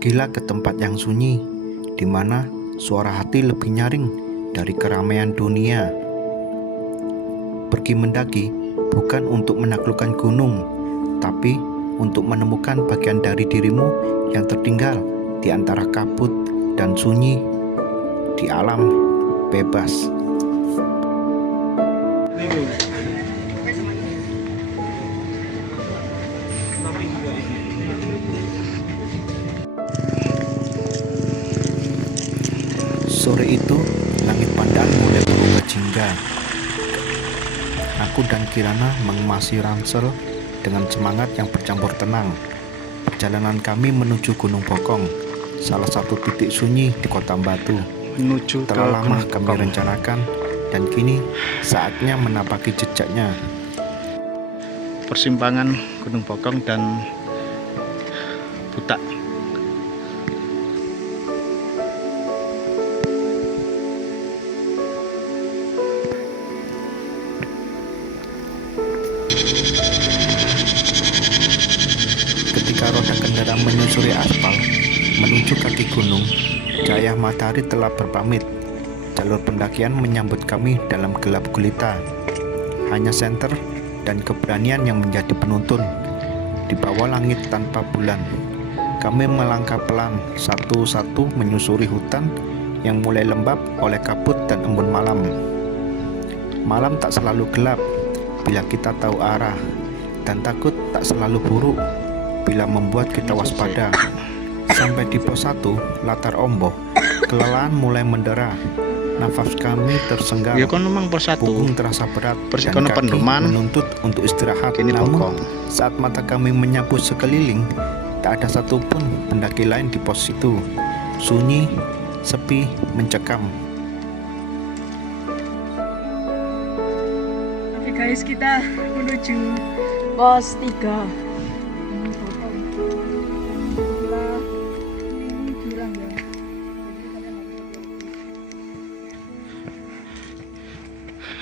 Pergilah ke tempat yang sunyi, di mana suara hati lebih nyaring dari keramaian dunia. Pergi mendaki bukan untuk menaklukkan gunung, tapi untuk menemukan bagian dari dirimu yang tertinggal di antara kabut dan sunyi di alam bebas. Sore itu, langit Pandan mulai berubah jingga. Aku dan Kirana mengemasi ransel dengan semangat yang bercampur tenang. Perjalanan kami menuju Gunung Bokong, salah satu titik sunyi di Kota Batu. Telah lama kami rencanakan, dan kini saatnya menapaki jejaknya. Persimpangan Gunung Bokong dan Butak. Ketika roda kendaraan menyusuri aspal menuju kaki gunung, cahaya matahari telah berpamit. Jalur pendakian menyambut kami dalam gelap gulita. Hanya senter dan keberanian yang menjadi penuntun. Di bawah langit tanpa bulan, kami melangkah pelan satu-satu menyusuri hutan yang mulai lembab oleh kabut dan embun malam. Malam tak selalu gelap bila kita tahu arah, dan takut tak selalu buruk bila membuat kita waspada. Sampai di pos 1 latar Ombok, kelelahan mulai mendera. Nafas kami tersenggak, punggung terasa berat, dan kaki menuntut untuk istirahat. Namun, saat mata kami menyapu sekeliling, tak ada satupun pendaki lain di pos itu. Sunyi, sepi, mencekam. Oke guys, kita menuju pos 3.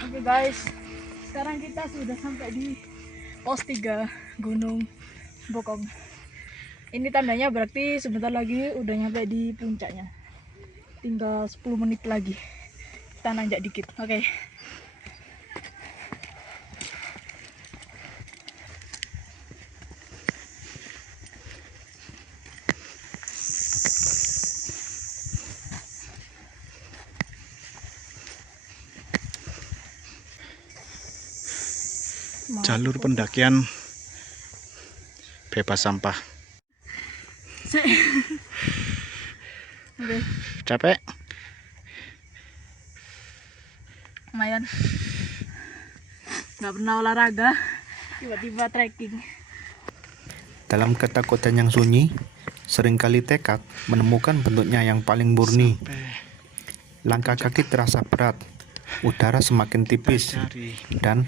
Oke guys, sekarang kita sudah sampai di pos 3 Gunung Bokong. Ini tandanya berarti sebentar lagi udah nyampe di puncaknya. Tinggal 10 menit lagi. Kita nanjak dikit. Oke. Jalur pendakian bebas sampah. Oke, Capek? lumayan. Nggak pernah olahraga, tiba-tiba trekking. Dalam ketakutan yang sunyi, seringkali tekad menemukan bentuknya yang paling murni. Langkah kaki terasa berat, udara semakin tipis, dan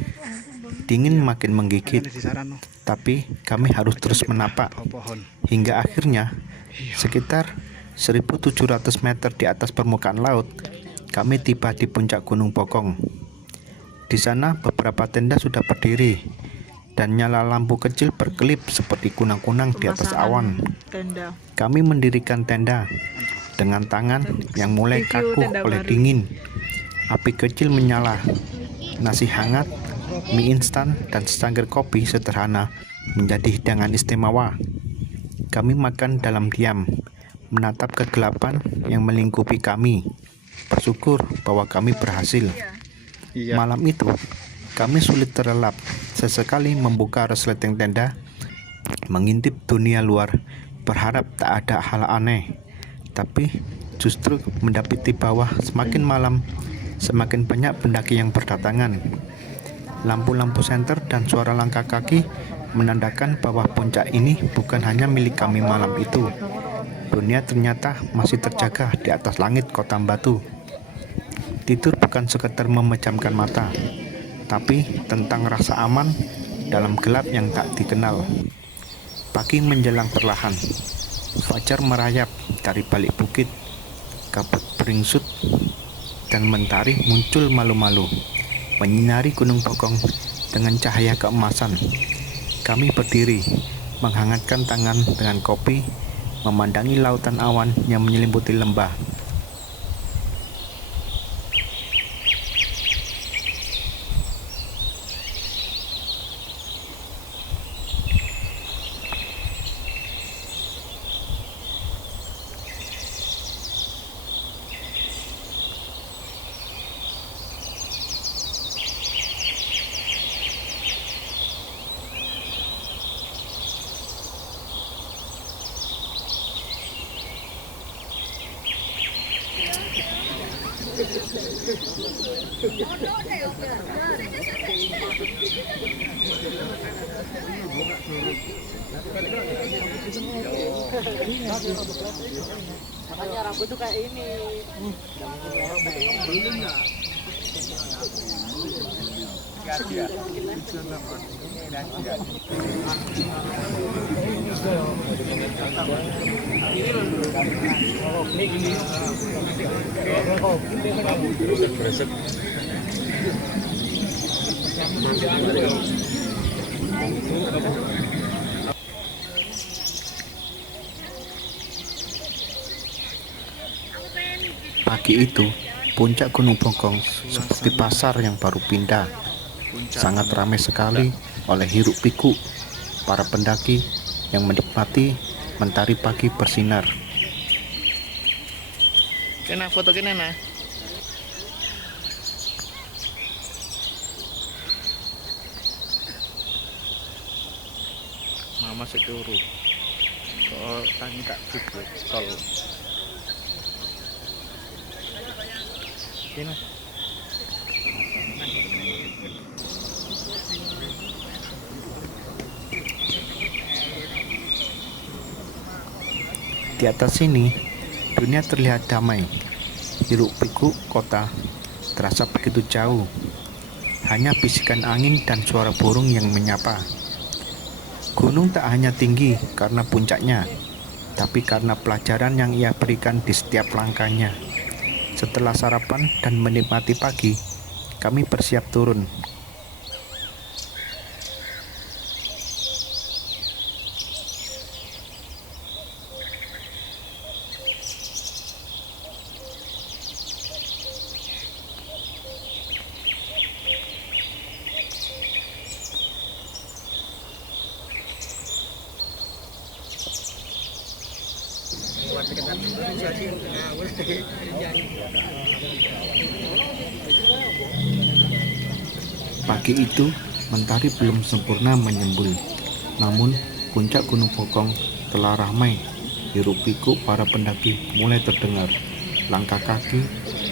dingin makin menggigit. Tapi kami harus terus menapak hingga akhirnya sekitar 1.700 meter di atas permukaan laut, kami tiba di puncak Gunung Bokong. Di sana beberapa tenda sudah berdiri dan nyala lampu kecil berkelip seperti kunang-kunang di atas awan. Kami mendirikan tenda dengan tangan yang mulai kaku oleh dingin. Api kecil menyala, nasi hangat, mie instan, dan secangkir kopi sederhana menjadi hidangan istimewa. Kami makan dalam diam, menatap kegelapan yang melingkupi kami, bersyukur bahwa kami berhasil. Malam itu, kami sulit terlelap. Sesekali membuka resleting tenda, mengintip dunia luar, berharap tak ada hal aneh. Tapi justru mendapati bawah semakin malam, semakin banyak pendaki yang berdatangan. Lampu-lampu senter dan suara langkah kaki menandakan bahwa puncak ini bukan hanya milik kami malam itu. Dunia ternyata masih terjaga di atas langit Kota Batu. Tidur bukan sekedar memejamkan mata, tapi tentang rasa aman dalam gelap yang tak dikenal. Pagi menjelang perlahan, fajar merayap dari balik bukit, kabut beringsut, dan mentari muncul malu-malu, menyinari Gunung Bokong dengan cahaya keemasan. Kami berdiri, menghangatkan tangan dengan kopi, memandangi lautan awan yang menyelimuti lembah. Makanya rambut tuh kayak ini. Pagi itu, puncak Gunung Bokong seperti pasar yang baru pindah. Sangat ramai sekali oleh hiruk pikuk para pendaki yang menikmati mentari pagi bersinar. Kena foto kena nah. Mama seturu. Oh, tangi tak cukup. Tol. Kena. Di atas sini, dunia terlihat damai. Hiruk pikuk kota terasa begitu jauh. Hanya bisikan angin dan suara burung yang menyapa. Gunung tak hanya tinggi karena puncaknya, tapi karena pelajaran yang ia berikan di setiap langkahnya. Setelah sarapan dan menikmati pagi, kami bersiap turun. Pagi itu, mentari belum sempurna menyembul. Namun, puncak Gunung Bokong telah ramai. Hiruk pikuk para pendaki mulai terdengar. Langkah kaki,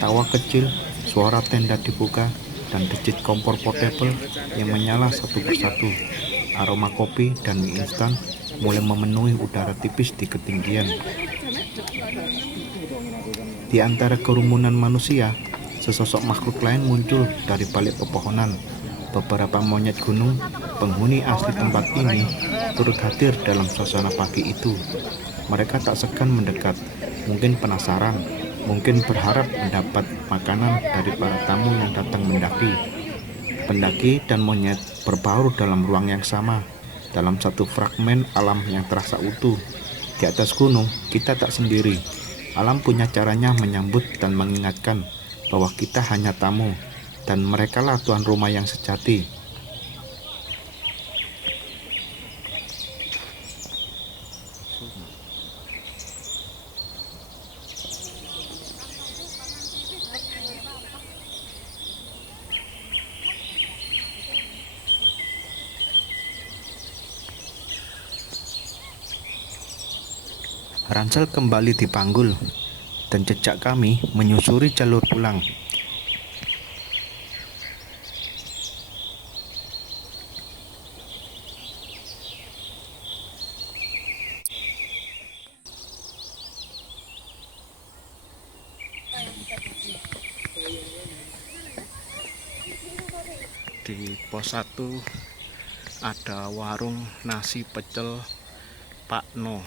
tawa kecil, suara tenda dibuka, dan decit kompor portable yang menyala satu persatu. Aroma kopi dan mie instan mulai memenuhi udara tipis di ketinggian. Di antara kerumunan manusia, sesosok makhluk lain muncul dari balik pepohonan. Beberapa monyet gunung, penghuni asli tempat ini, turut hadir dalam suasana pagi itu. Mereka tak segan mendekat, mungkin penasaran, mungkin berharap mendapat makanan dari para tamu yang datang mendaki. Pendaki dan monyet berbaur dalam ruang yang sama, dalam satu fragmen alam yang terasa utuh. Di atas gunung, kita tak sendiri. Alam punya caranya menyambut dan mengingatkan bahwa kita hanya tamu, dan merekalah tuan rumah yang sejati. Ransel kembali dipanggul, dan jejak kami menyusuri jalur pulang. Di pos 1 ada warung nasi pecel Pak No.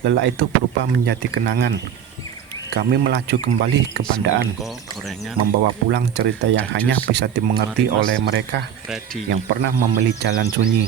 Lelah itu berubah menjadi kenangan. Kami melaju kembali ke Pandaan, Semangko gorengan membawa pulang cerita yang hanya bisa dimengerti oleh mereka ready. yang pernah memilih jalan sunyi.